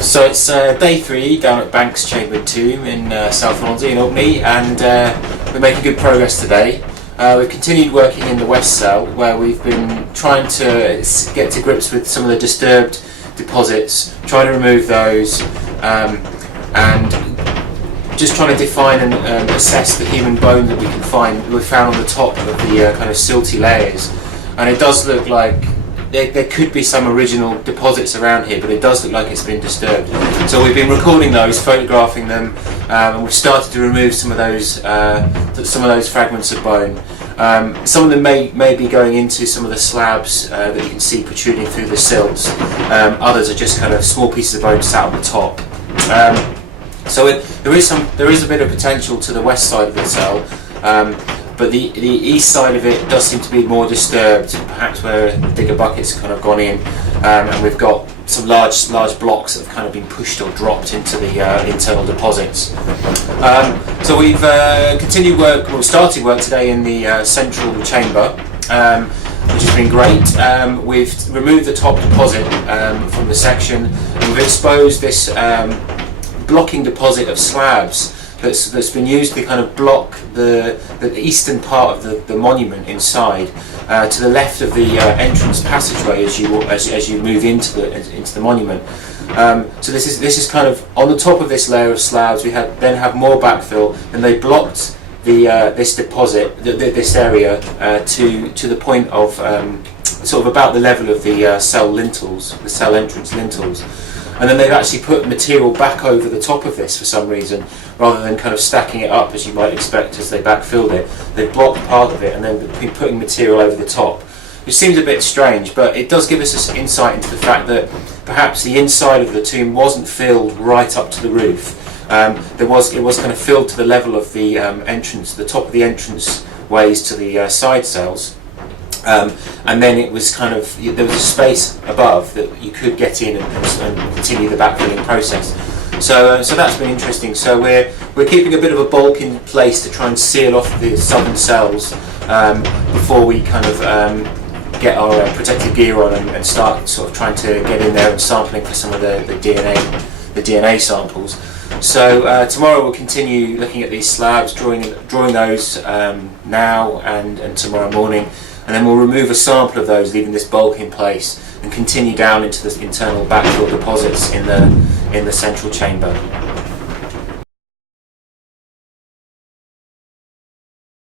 So it's day 3 down at Banks Chamber 2 in South London in Orkney, and we're making good progress today. We've continued working in the west cell, where we've been trying to get to grips with some of the disturbed deposits, trying to remove those, and just trying to define and assess the human bone that we found on the top of the kind of silty layers. And it does look like there could be some original deposits around here, but it does look like it's been disturbed. So we've been recording those, photographing them, and we've started to remove some of those fragments of bone. Some of them may be going into some of the slabs that you can see protruding through the silts. Others are just kind of small pieces of bone sat on the top. So there is a bit of potential to the west side of the cell. But the east side of it does seem to be more disturbed, perhaps where the digger bucket's kind of gone in, and we've got some large blocks that have kind of been pushed or dropped into the internal deposits. So we've started work today in the central chamber, which has been great. We've removed the top deposit from the section, and we've exposed this blocking deposit of slabs that's been used to kind of block the eastern part of the monument inside, to the left of the entrance passageway as you move into the monument. So this is kind of on the top of this layer of slabs. We then have more backfill, and they blocked this deposit, this area, to the point of sort of about the level of the cell lintels, the cell entrance lintels. And then they've actually put material back over the top of this for some reason, rather than kind of stacking it up as you might expect as they backfilled it. They've blocked part of it and then been putting material over the top, which seems a bit strange, but it does give us an insight into the fact that perhaps the inside of the tomb wasn't filled right up to the roof. It was kind of filled to the level of the entrance, the top of the entrance ways to the side cells. And then it was kind of, there was a space above that you could get in and continue the backfilling process. So that's been interesting. So we're keeping a bit of a bulk in place to try and seal off the southern cells before we kind of get our protective gear on and start sort of trying to get in there and sampling for some of the DNA samples. So tomorrow we'll continue looking at these slabs, drawing those now and tomorrow morning. And then we'll remove a sample of those, leaving this bulk in place, and continue down into the internal backfill deposits in the central chamber.